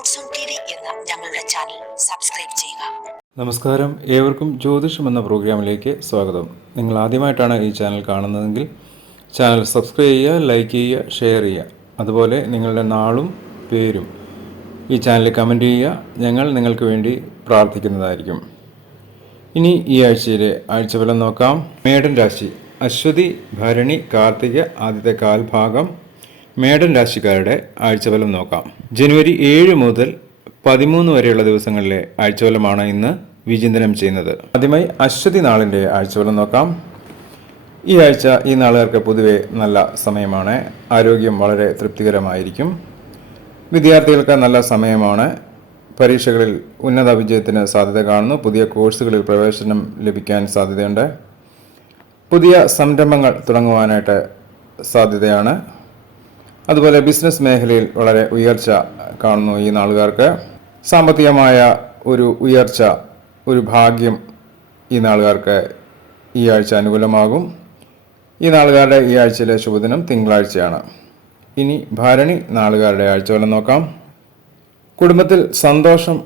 എന്ന ഞങ്ങളുടെ channel subscribe ചെയ്യുക. നമസ്കാരം. ഏവർക്കും ജ്യോതിഷം എന്ന പ്രോഗ്രാമിലേക്ക് സ്വാഗതം. നിങ്ങൾ ആദ്യമായിട്ടാണ് ഈ ചാനൽ കാണുന്നതെങ്കിൽ ചാനൽ സബ്സ്ക്രൈബ് ചെയ്യുക ലൈക്ക് ചെയ്യുക ഷെയർ ചെയ്യുക. അതുപോലെ നിങ്ങളുടെ നാളും പേരും ഈ ചാനലിൽ കമന്റ് ചെയ്യുക. ഞങ്ങൾ നിങ്ങൾക്ക് വേണ്ടി പ്രാർത്ഥിക്കുന്നതായിരിക്കും. ഇനി ഈ ആഴ്ചയിലെ ആഴ്ചഫലം നോക്കാം. മേടൻ രാശി. അശ്വതി ഭരണി കാർത്തിക ആദ്യത്തെ കാൽഭാഗം മേടൻ രാശിക്കാരുടെ ആഴ്ചഫലം നോക്കാം. ജനുവരി ഏഴ് മുതൽ പതിമൂന്ന് വരെയുള്ള ദിവസങ്ങളിലെ ആഴ്ചഫലമാണ് ഇന്ന് വിചിന്തനം ചെയ്യുന്നത്. ആദ്യമായി അശ്വതി നാളിന്റെ ആഴ്ചഫലം നോക്കാം. ഈ ആഴ്ച ഈ നാളുകാർക്ക് പൊതുവെ നല്ല സമയമാണ്. ആരോഗ്യം വളരെ തൃപ്തികരമായിരിക്കും. വിദ്യാർത്ഥികൾക്ക് നല്ല സമയമാണ്. പരീക്ഷകളിൽ ഉന്നത വിജയത്തിന് സാധ്യത കാണുന്നു. പുതിയ കോഴ്സുകളിൽ പ്രവേശനം ലഭിക്കാൻ സാധ്യതയുണ്ട്. പുതിയ സംരംഭങ്ങൾ തുടങ്ങുവാനായിട്ട് സാധ്യതയാണ്. അതുപോലെ ബിസിനസ് മേഖലയിൽ വളരെ ഉയർച്ച കാണുന്നു ഈ നാളുകാർക്ക്. സാമ്പത്തികമായ ഒരു ഉയർച്ച ഒരു ഭാഗ്യം ഈ നാളുകാർക്ക് ഈ ആഴ്ച അനുകൂലമാകും. ഈ നാളുകാരുടെ ഈ ആഴ്ചയിലെ ശുഭദിനം തിങ്കളാഴ്ചയാണ്. ഇനി ഭരണി നാളുകാരുടെ ആഴ്ചഫലം നോക്കാം. കുടുംബത്തിൽ സന്തോഷം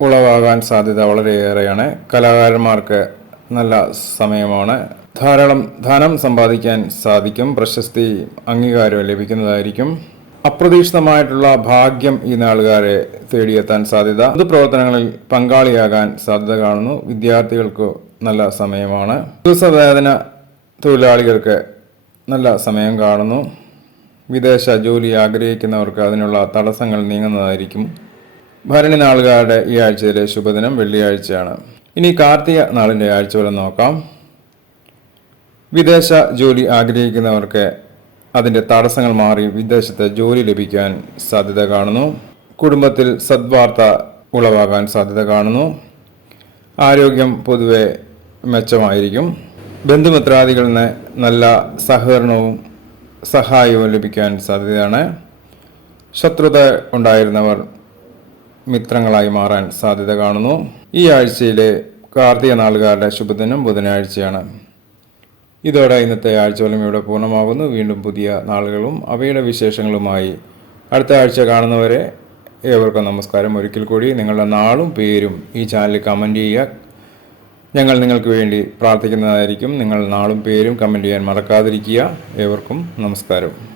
ഉളവാകാൻ സാധ്യത വളരെയേറെയാണ്. കലാകാരന്മാർക്ക് നല്ല സമയമാണ്. ധാരാളം ധനം സമ്പാദിക്കാൻ സാധിക്കും. പ്രശസ്തി അംഗീകാരം ലഭിക്കുന്നതായിരിക്കും. അപ്രതീക്ഷിതമായിട്ടുള്ള ഭാഗ്യം ഈ നാളുകാരെ തേടിയെത്താൻ സാധ്യത. പൊതുപ്രവർത്തനങ്ങളിൽ പങ്കാളിയാകാൻ സാധ്യത കാണുന്നു. വിദ്യാർത്ഥികൾക്ക് നല്ല സമയമാണ്. ദിവസവേതന തൊഴിലാളികൾക്ക് നല്ല സമയം കാണുന്നു. വിദേശ ജോലി ആഗ്രഹിക്കുന്നവർക്ക് അതിനുള്ള തടസ്സങ്ങൾ നീങ്ങുന്നതായിരിക്കും. ഭരണി നാളുകാരുടെ ഈ ആഴ്ചയിലെ ശുഭദിനം വെള്ളിയാഴ്ചയാണ്. ഇനി കാർത്തിക നാളിന്റെ ആഴ്ചഫലം നോക്കാം. വിദേശ ജോലി ആഗ്രഹിക്കുന്നവർക്ക് അതിന്റെ തടസ്സങ്ങൾ മാറി വിദേശത്ത് ജോലി ലഭിക്കാൻ സാധ്യത കാണുന്നു. കുടുംബത്തിൽ സദ്വാർത്ത ഉളവാകാൻ സാധ്യത കാണുന്നു. ആരോഗ്യം പൊതുവെ മെച്ചമായിരിക്കും. ബന്ധുമിത്രാദികളിൽ നിന്ന് നല്ല സഹകരണവും സഹായവും ലഭിക്കാൻ സാധ്യതയാണ്. ശത്രുത ഉണ്ടായിരുന്നവർ മിത്രങ്ങളായി മാറാൻ സാധ്യത കാണുന്നു. ഈ ആഴ്ചയിലെ കാർത്തിക നാളുകാരുടെ ശുഭദിനം ബുധനാഴ്ചയാണ്. ഇതോടെ ഇന്നത്തെ ആഴ്ചവലം ഇവിടെ പൂർണമാകുന്നു. വീണ്ടും പുതിയ നാളുകളും അവയുടെ വിശേഷങ്ങളുമായി അടുത്ത ആഴ്ച കാണുന്നവരെ ഏവർക്കും നമസ്കാരം. ഒരിക്കൽ കൂടി നിങ്ങളുടെ നാളും പേരും ഈ ചാനലിൽ കമന്റ് ചെയ്യുക. ഞങ്ങൾ നിങ്ങൾക്ക് വേണ്ടി പ്രാർത്ഥിക്കുന്നതായിരിക്കും. നിങ്ങൾ നാളും പേരും കമന്റ് ചെയ്യാൻ മറക്കാതിരിക്കുക. ഏവർക്കും നമസ്കാരം.